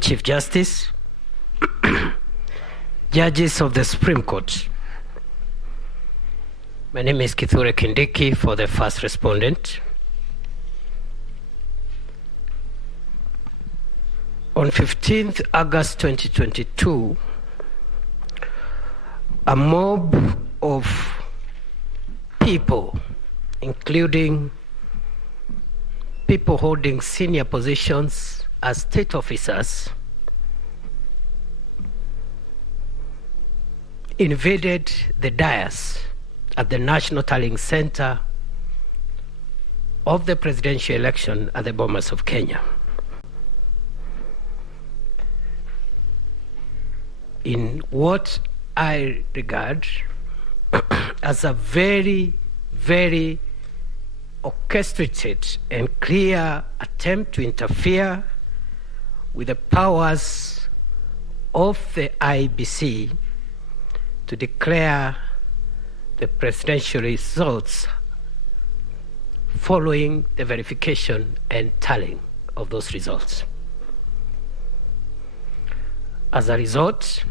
Mr. Chief Justice, judges of the Supreme Court. My name is Kithure Kindiki for the first respondent. On 15th August 2022, a mob of people, including people holding senior positions as state officers, invaded the dais at the National Tallying Center of the presidential election at the Bomas of Kenya. In what I regard as a very, very orchestrated and clear attempt to interfere with the powers of the IEBC to declare the presidential results following the verification and tallying of those results. As a result,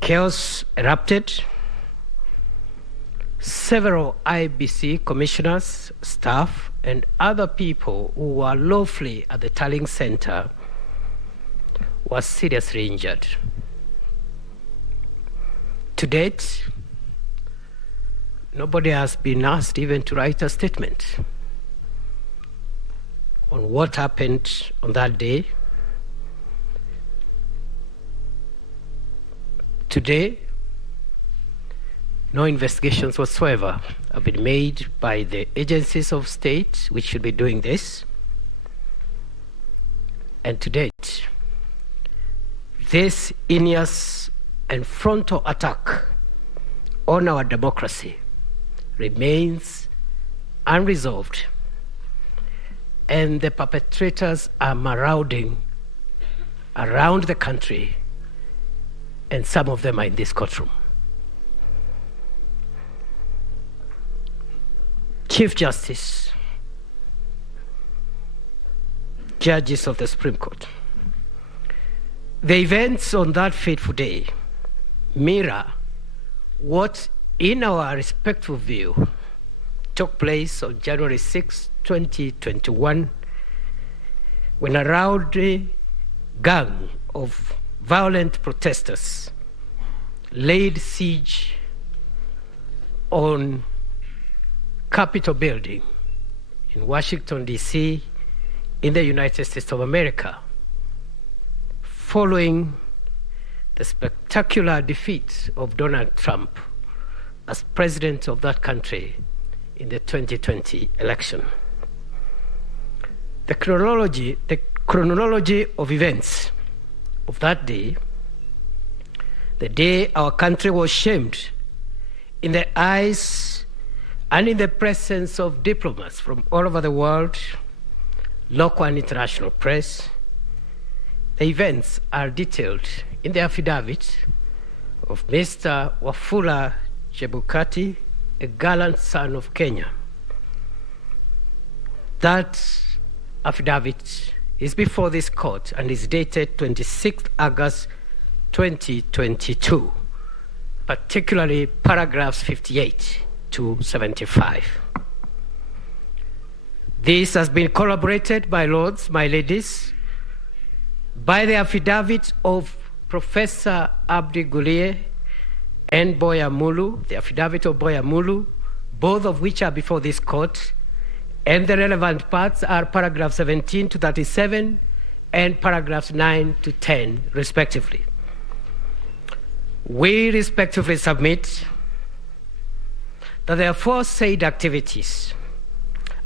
chaos erupted. Several IEBC commissioners, staff, and other people who were lawfully at the tallying center were seriously injured. To date, nobody has been asked even to write a statement on what happened on that day. Today, no investigations whatsoever have been made by the agencies of state which should be doing this. And to date, this heinous and frontal attack on our democracy remains unresolved, and the perpetrators are marauding around the country, and some of them are in this courtroom. Chief Justice, judges of the Supreme Court, the events on that fateful day mirror what, in our respectful view, took place on January 6, 2021, when a rowdy gang of violent protesters laid siege on Capitol building in Washington, D.C., in the United States of America, following the spectacular defeat of Donald Trump as president of that country in the 2020 election. The chronology of events of that day, the day our country was shamed in the eyes and in the presence of diplomats from all over the world, local and international press. The events are detailed in the affidavit of Mr. Wafula Chebukati, a gallant son of Kenya. That affidavit is before this court and is dated 26th August 2022, particularly paragraphs 58 to 75. This has been corroborated, my lords, my ladies, by the affidavit of Professor Abdi Gulie and Boya Mulu, the affidavit of Boya Mulu, both of which are before this court, and the relevant parts are paragraphs 17 to 37 and paragraphs 9 to 10, respectively. We respectively submit that the aforesaid activities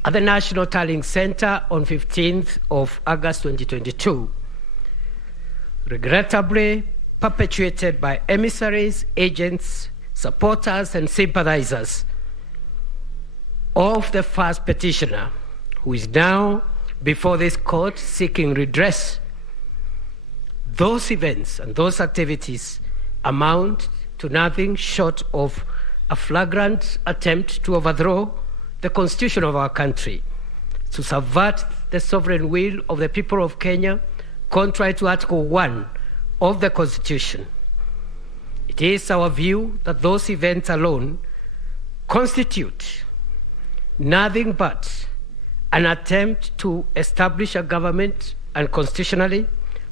at the National Tallying Center on 15th of August 2022, regrettably perpetuated by emissaries, agents, supporters, and sympathizers of the first petitioner, who is now before this court seeking redress. Those events and those activities amount to nothing short of a flagrant attempt to overthrow the constitution of our country, to subvert the sovereign will of the people of Kenya, contrary to Article 1 of the Constitution. It is our view that those events alone constitute nothing but an attempt to establish a government unconstitutionally,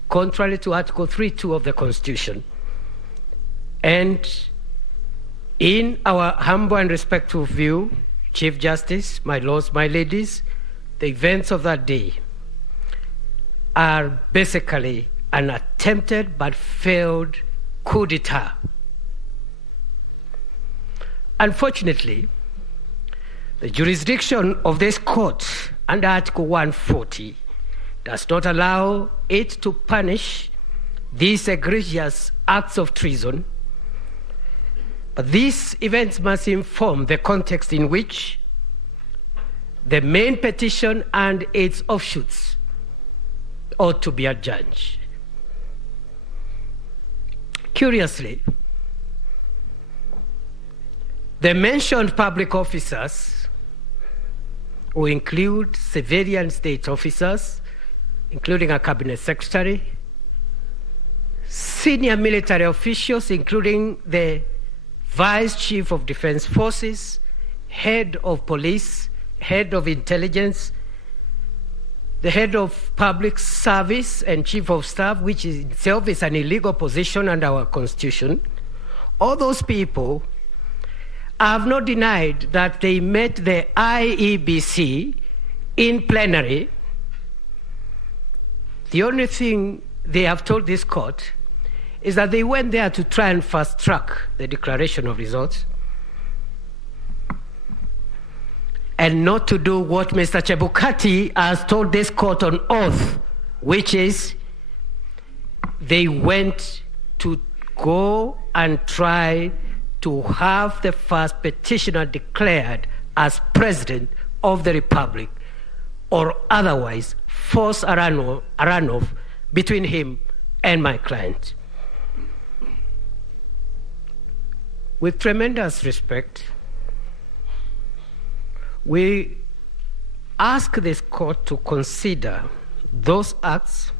contrary to Article 3.2 of the Constitution. And in our humble and respectful view, Chief Justice, my lords, my ladies, the events of that day are basically an attempted but failed coup d'etat. Unfortunately, the jurisdiction of this court under Article 140 does not allow it to punish these egregious acts of treason, but these events must inform the context in which the main petition and its offshoots ought to be adjudged. Curiously, the mentioned public officers, who include civilian state officers, including a cabinet secretary, senior military officials, including the Vice Chief of Defense Forces, head of police, head of intelligence, the head of public service and chief of staff, which itself is an illegal position under our Constitution. All those people have not denied that they met the IEBC in plenary. The only thing they have told this court is that they went there to try and fast-track the declaration of results and not to do what Mr. Chebukati has told this court on oath, which is they went to go and try to have the first petitioner declared as president of the Republic, or otherwise force a runoff between him and my client. With tremendous respect, we ask this court to consider those acts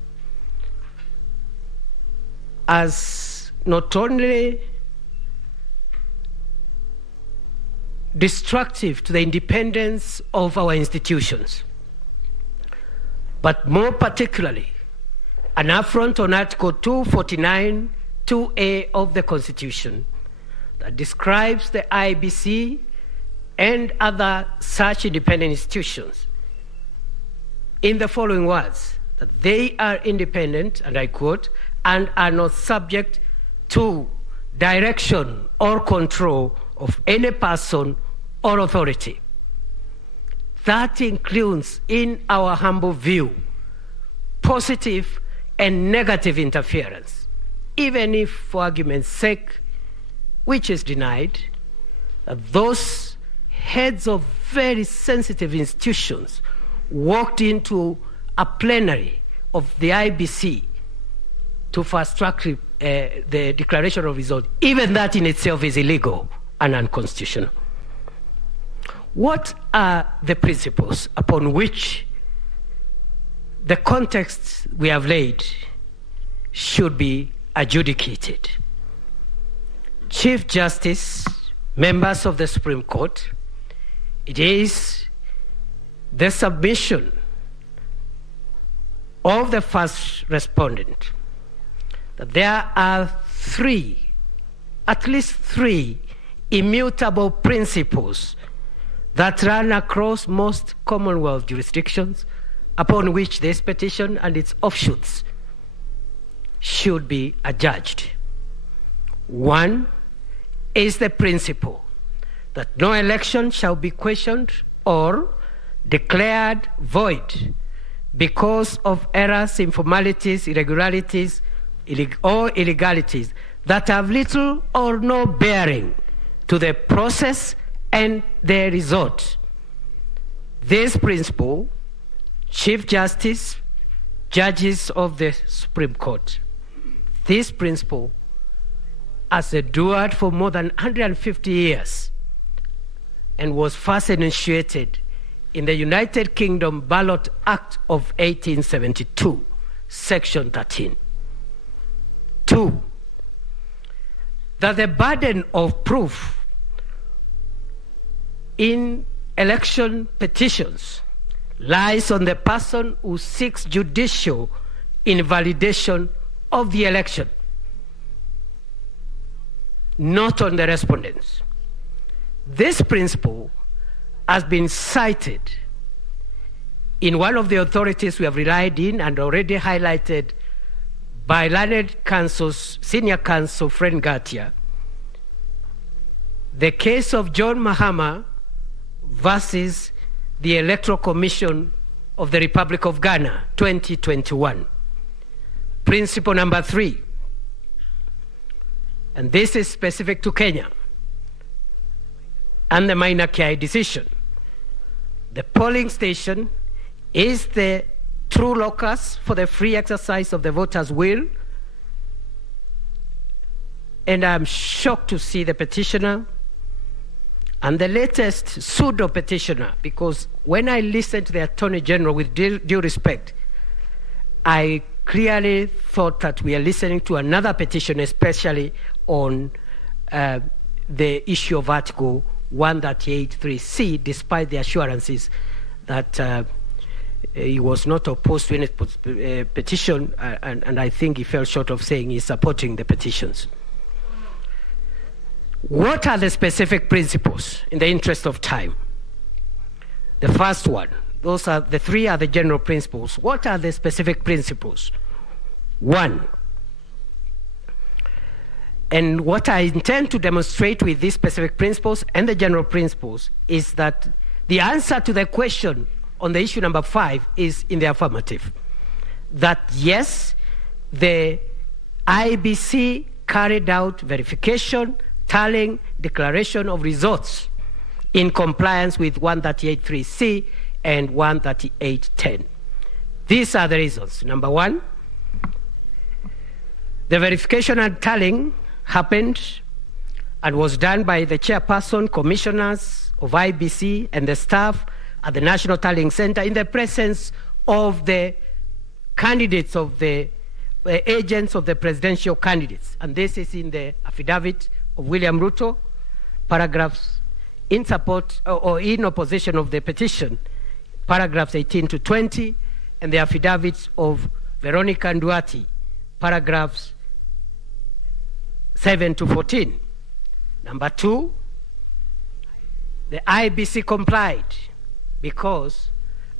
as not only destructive to the independence of our institutions, but more particularly an affront on Article 249, 2A of the Constitution that describes the IEBC and other such independent institutions in the following words, that they are independent, and I quote, and are not subject to direction or control of any person or authority. That includes, in our humble view, positive and negative interference, even if, for argument's sake, which is denied, that those heads of very sensitive institutions walked into a plenary of the IBC to fast-track the declaration of result. Even that in itself is illegal and unconstitutional. What are the principles upon which the context we have laid should be adjudicated? Chief Justice, members of the Supreme Court, it is the submission of the first respondent that there are at least three immutable principles that run across most Commonwealth jurisdictions upon which this petition and its offshoots should be adjudged. One is the principle that no election shall be questioned or declared void because of errors, informalities, irregularities, or illegalities that have little or no bearing to the process and the result. This principle, Chief Justice, judges of the Supreme Court, this principle has endured for more than 150 years and was first initiated in the United Kingdom Ballot Act of 1872, Section 13. 2, that the burden of proof in election petitions lies on the person who seeks judicial invalidation of the election, not on the respondents. This principle has been cited in one of the authorities we have relied in and already highlighted by learned counsel's senior counsel Fred Ngatia, the case of John Mahama versus the Electoral Commission of the Republic of Ghana, 2021. Principle number 3, and this is specific to Kenya and the minor KI decision. The polling station is the true locus for the free exercise of the voters' will, and I'm shocked to see the petitioner and the latest pseudo petitioner, because when I listened to the Attorney General with due respect, I clearly thought that we are listening to another petition, especially on the issue of Article 138.3c, despite the assurances that he was not opposed to any petition, and I think he fell short of saying he's supporting the petitions. What are the specific principles in the interest of time? The first one, the 3 are the general principles. What are the specific principles? 1, and what I intend to demonstrate with these specific principles and the general principles is that the answer to the question on the issue number 5 is in the affirmative. That yes, the IEBC carried out verification, tallying, declaration of results in compliance with 138.3c and 138.10. These are the reasons. Number 1, the verification and tallying happened and was done by the chairperson, commissioners of IEBC and the staff at the National Tallying Center in the presence of the candidates of the agents of the presidential candidates. And this is in the affidavit of William Ruto, paragraphs in support or in opposition of the petition, paragraphs 18 to 20, and the affidavits of Veronica Nduati, paragraphs 7 to 14. Number 2, the IEBC complied because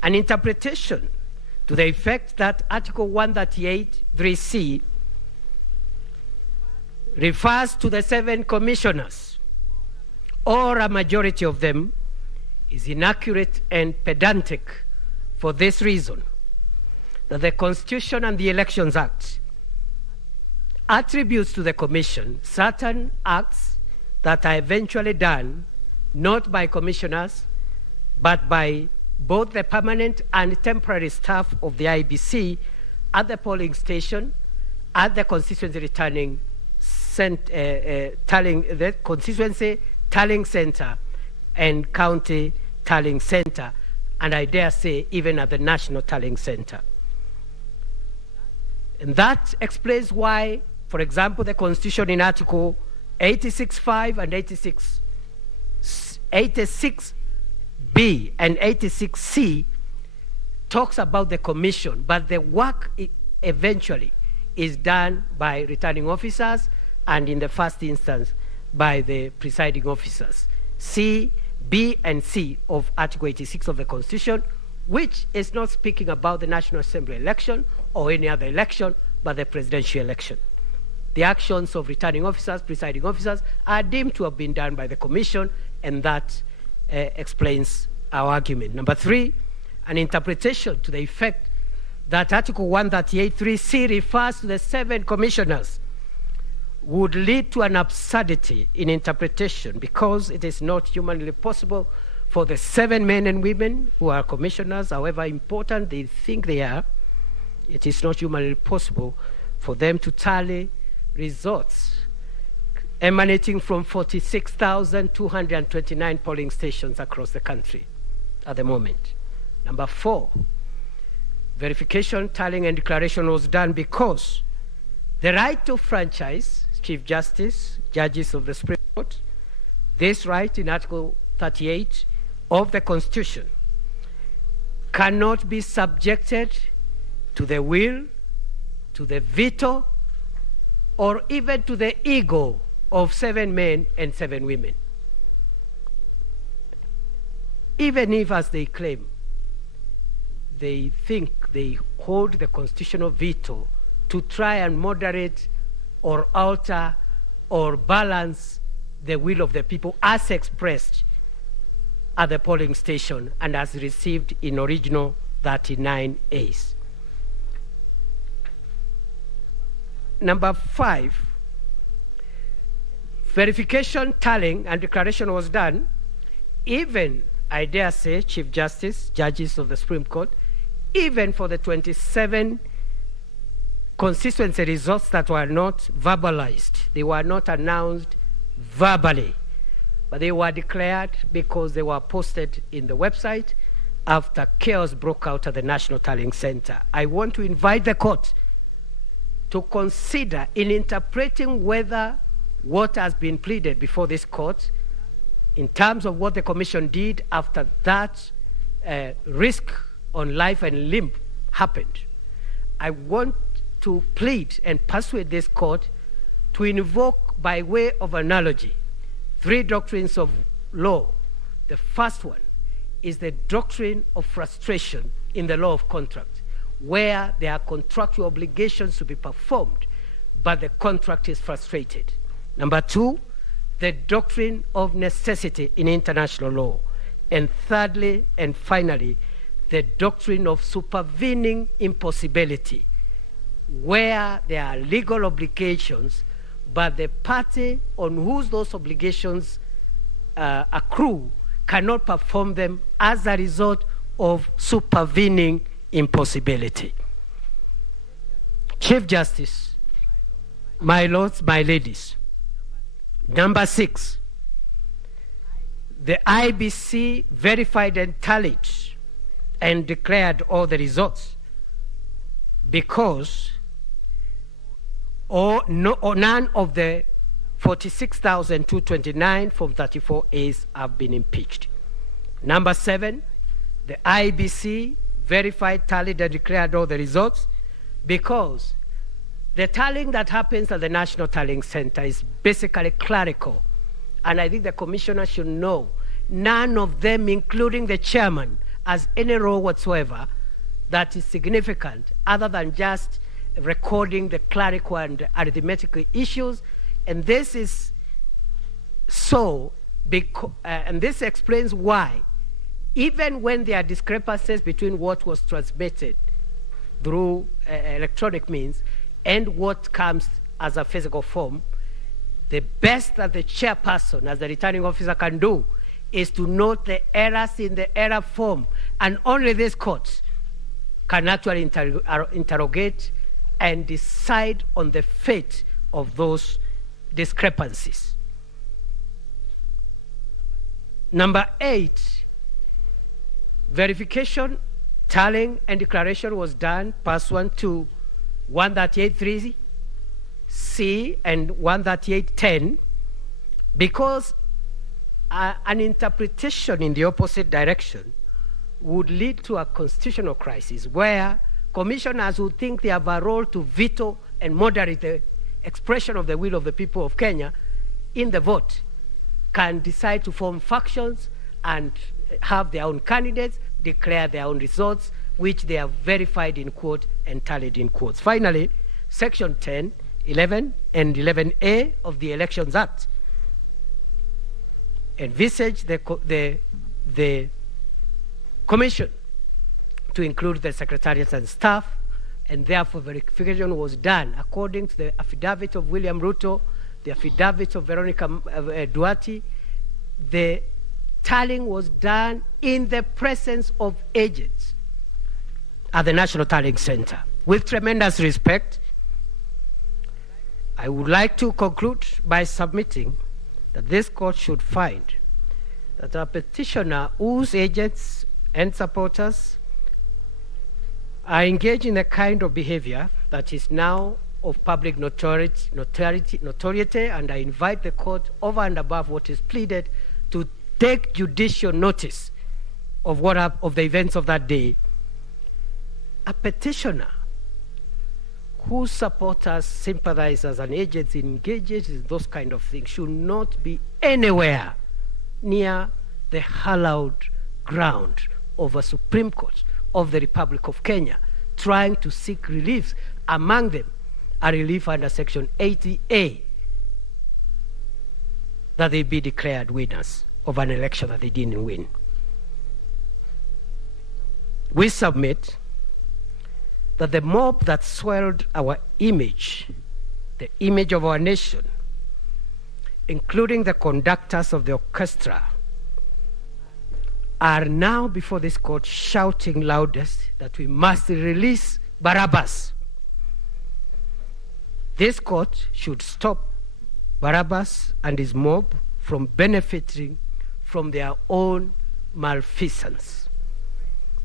an interpretation to the effect that Article 138.3c refers to the 7 commissioners, or a majority of them, is inaccurate and pedantic for this reason, that the Constitution and the Elections Act attributes to the Commission certain acts that are eventually done not by commissioners but by both the permanent and temporary staff of the IEBC at the polling station, at the constituency the constituency tallying center and county tallying center, and I dare say even at the national tallying center. And that explains why, for example, the Constitution in Article 86.5 and 86B and 86C talks about the commission, but the work eventually is done by returning officers and in the first instance by the presiding officers. C, B, and C of Article 86 of the Constitution, which is not speaking about the National Assembly election or any other election, but the presidential election. The actions of returning officers, presiding officers, are deemed to have been done by the Commission, and that explains our argument. Number 3, an interpretation to the effect that Article 138.3c refers to the 7 commissioners would lead to an absurdity in interpretation, because it is not humanly possible for the 7 men and women who are commissioners, however important they think they are, it is not humanly possible for them to tally results emanating from 46,229 polling stations across the country at the moment. Number 4, verification, tallying, and declaration was done because the right to franchise, Chief Justice, judges of the Supreme Court, this right in Article 38 of the Constitution cannot be subjected to the will, to the veto, or even to the ego of 7 men and 7 women. Even if, as they claim, they think they hold the constitutional veto to try and moderate or alter or balance the will of the people as expressed at the polling station and as received in original 39As. Number 5, verification, tallying, and declaration was done, even, I dare say, Chief Justice, judges of the Supreme Court, even for the 27 constituency results that were not verbalized. They were not announced verbally, but they were declared because they were posted in the website after chaos broke out at the National Tallying Center. I want to invite the court to consider, in interpreting whether what has been pleaded before this court in terms of what the commission did after that risk on life and limb happened. I want to plead and persuade this court to invoke, by way of analogy, 3 doctrines of law. The first one is the doctrine of frustration in the law of contract, where there are contractual obligations to be performed, but the contract is frustrated. Number 2, the doctrine of necessity in international law. And thirdly and finally, the doctrine of supervening impossibility, where there are legal obligations, but the party on whose those obligations accrue cannot perform them as a result of supervening impossibility. Chief Justice, my lords, my ladies, number 6, the IEBC verified and tallied and declared all the results because none of the 46,229 from 34As have been impeached. Number 7, the IEBC verified, tallied, and declared all the results because the tallying that happens at the National Tallying Center is basically clerical. And I think the commissioner should know none of them, including the chairman, has any role whatsoever that is significant other than just recording the clerical and arithmetical issues. And this is so, and this explains why, even when there are discrepancies between what was transmitted through electronic means and what comes as a physical form, the best that the chairperson, as the returning officer, can do is to note the errors in the error form, and only this court can actually interrogate and decide on the fate of those discrepancies. Number 8, verification, tallying, and declaration was done pursuant to 138.3C and 138.10 because an interpretation in the opposite direction would lead to a constitutional crisis where commissioners who think they have a role to veto and moderate the expression of the will of the people of Kenya in the vote can decide to form factions and have their own candidates, declare their own results, which they have verified in quote and tallied in quotes. Finally, Section 10, 11, and 11A of the Elections Act envisage the commission to include the secretariats and staff, and therefore verification was done according to the affidavit of William Ruto, the affidavit of Veronica Duarte. The tallying was done in the presence of agents at the National Tallying Center. With tremendous respect, I would like to conclude by submitting that this court should find that a petitioner whose agents and supporters are engaged in a kind of behavior that is now of public notoriety, and I invite the court, over and above what is pleaded, to take judicial notice of of the events of that day. A petitioner whose supporters, sympathizers, and agents engaged in those kind of things should not be anywhere near the hallowed ground of a Supreme Court of the Republic of Kenya, trying to seek relief, among them a relief under Section 80A, that they be declared winners of an election that they didn't win. We submit that the mob that swelled our image, the image of our nation, including the conductors of the orchestra, are now before this court shouting loudest that we must release Barabbas. This court should stop Barabbas and his mob from benefiting from their own malfeasance.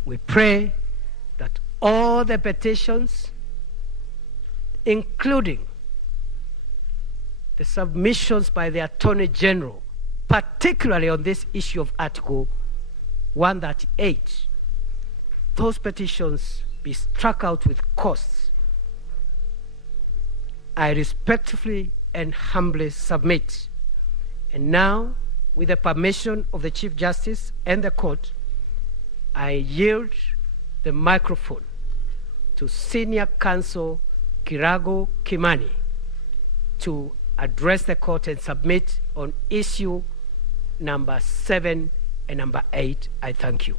We pray that all the petitions, including the submissions by the Attorney General, particularly on this issue of Article 138, those petitions be struck out with costs. I respectfully and humbly submit. And now, with the permission of the Chief Justice and the court, I yield the microphone to Senior Counsel Kirago Kimani to address the court and submit on issue number 7 and number 8. I thank you.